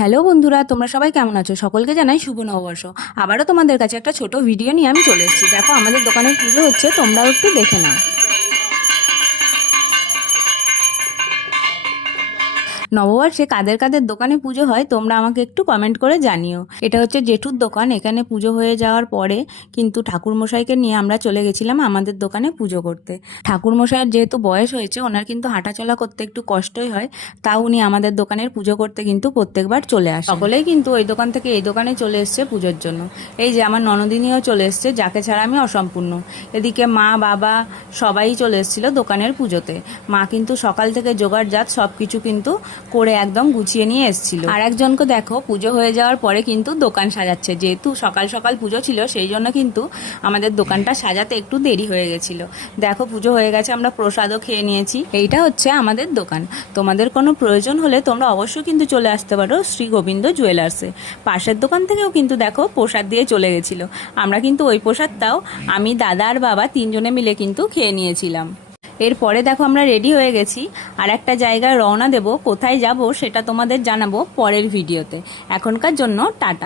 Hello বন্ধুরা, তোমরা সবাই কেমন আছো? সকলকে জানাই শুভ নববর্ষ। আবারও তোমাদের কাছে একটা ছোট ভিডিও নিয়ে আমি চলে এসেছি। দেখো, আমাদের দোকানের পুজো হচ্ছে, তোমরাও একটু দেখে নাও। নববর্ষে কাদের কাদের দোকানে পুজো হয় তোমরা আমাকে একটু কমেন্ট করে জানিও। এটা হচ্ছে জেঠুর দোকান। এখানে পুজো হয়ে যাওয়ার পরে কিন্তু ঠাকুরমশাইকে নিয়ে আমরা চলে গেছিলাম আমাদের দোকানে পুজো করতে। ঠাকুরমশাইয়ের যেহেতু বয়স হয়েছে, ওনার কিন্তু হাঁটাচলা করতে একটু কষ্টই হয়, তাও উনি আমাদের দোকানের পুজো করতে কিন্তু প্রত্যেকবার চলে আসে। সকলেই কিন্তু ওই দোকান থেকে এই দোকানে চলে এসছে পুজোর জন্য। এই যে আমার ননদিনীও চলে এসছে, যাকে ছাড়া আমি অসম্পূর্ণ। এদিকে মা বাবা সবাই চলে এসেছিল দোকানের পুজোতে। মা কিন্তু সকাল থেকে জোগাড়জাত সব কিছু কিন্তু করে একদম গুছিয়ে নিয়ে এসেছিল। আর একজনকে দেখো, পুজো হয়ে যাওয়ার পরে কিন্তু দোকান সাজাচ্ছে। যেহেতু সকাল সকাল পুজো ছিল, সেই জন্য কিন্তু আমাদের দোকানটা সাজাতে একটু দেরি হয়ে গেছিল। দেখো, পুজো হয়ে গেছে, আমরা প্রসাদও খেয়ে নিয়েছি। এইটা হচ্ছে আমাদের দোকান। তোমাদের কোনো প্রয়োজন হলে তোমরা অবশ্যই কিন্তু চলে আসতে পারো শ্রী গোবিন্দ জুয়েলার্সে। পাশের দোকান থেকেও কিন্তু দেখো প্রসাদ দিয়ে চলে গেছিল। আমরা কিন্তু ওই প্রসাদটাও আমি, দাদা আর বাবা তিনজনে মিলে কিন্তু খেয়ে নিয়েছিলাম। এরপরে দেখো, আমরা রেডি হয়ে গেছি, আর একটা জায়গায় রওনা দেব। কোথায় যাব সেটা তোমাদের জানাবো পরের ভিডিওতে। এখনকার জন্য টাটা।